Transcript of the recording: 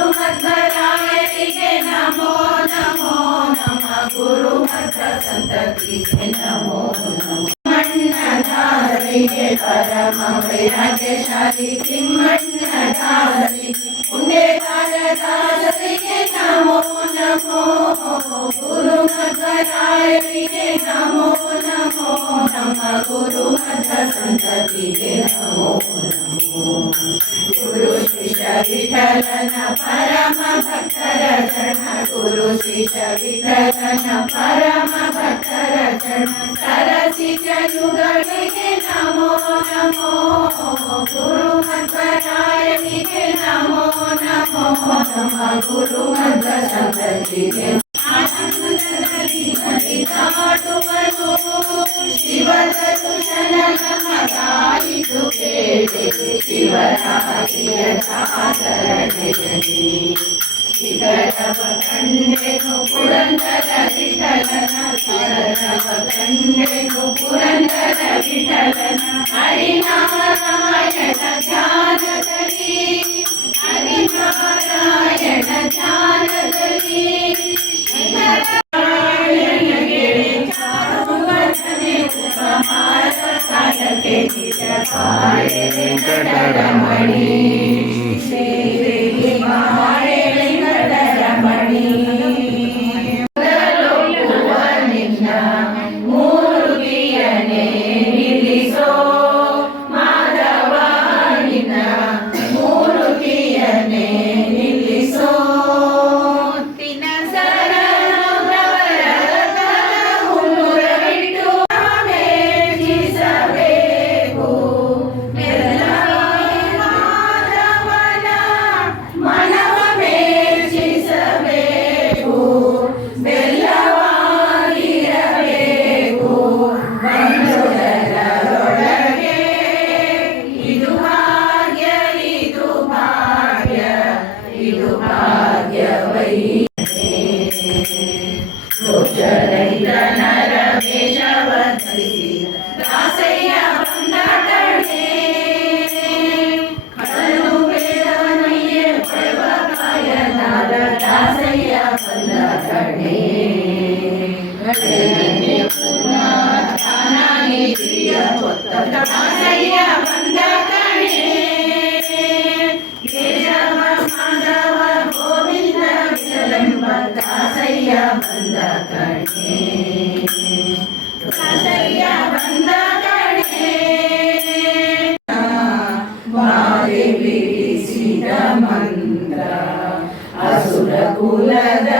ಗುರುಮಧ್ವರಾಯರಿಗೆ ನಮೋ ನಮೋ ನಮ ಗುರುಮಧ್ವ ಸಂತತಿಗೆ ನಮೋ ನಮೋ ಮಣ್ಣದಾಸರಿಗೆ ಪರಮ ವೈರಾಗ್ಯಶಾಲಿ ತಿಮ್ಮಣ್ಣದಾಸರಿಗೆ ಪುಣ್ಯಕಾಲದಾಸರಿಗೆ ನಮೋ ನಮೋ ಗುರುಮಧ್ವರಾಯರಿಗೆ ನಮೋ ನಮೋ ನಮ ಗುರುಮಧ್ವ ಸಂತತಿಗೆ ನಮೋ ನಮೋ ಗುರು ಶಿಷ್ಯ ವಿಠಲನ ಪರಮ ಭಕ್ತರ ಚರಣ ಗುರು ಶಿಷ್ಯ ವಿಠಲನ ಪರಮ ಭಕ್ತರ ಚರಣ ಸರಸಿ ಜನುಗಳಿಗೆ ನಮೋ ನಮೋ ಗುರುಮಧ್ವರಾಯರಿಗೆ ನಮೋ ನಮೋ ನಮ ಗುರುಮಧ್ವ ಸಂತತಿಗೆ ಆನಂದದಲ್ಲಿ ನಲಿದಾಡುವರು ಶಿವದರ್ಶನ ನಮಗಾಯಿತು ಕೇಳಿ ಶಿವರಾತ್ರಿಯ ಜಾಗರಣೆಯಲ್ಲಿ ಶಿವರವ ಕಂಡೆನು ಪುರಂದರ ವಿಠಲನ ಶಿವರವ ಕಂಡೆನು ಪುರಂದರ ವಿಠಲನ ಹರಿನಾರಾಯಣ ಧ್ಯಾನದಲ್ಲಿ ಹರಿನಾರಾಯಣ ಧ್ಯಾನದಲ್ಲಿ ವೆಂಕಟರಮಣಿ ಶ್ರೀ ವೆಂಕಟರಮಣಿ ನಿನ್ನ ಮೂರುತಿಯನೇ ನಿಲ್ಲಿಸೋ ಮಾಧವ ನಿನ್ನ ಮೂರುತಿಯನೇ ನಿಲ್ಲಿಸೋ ಮಂತ್ರ ಅಸುರ ಕುಲದ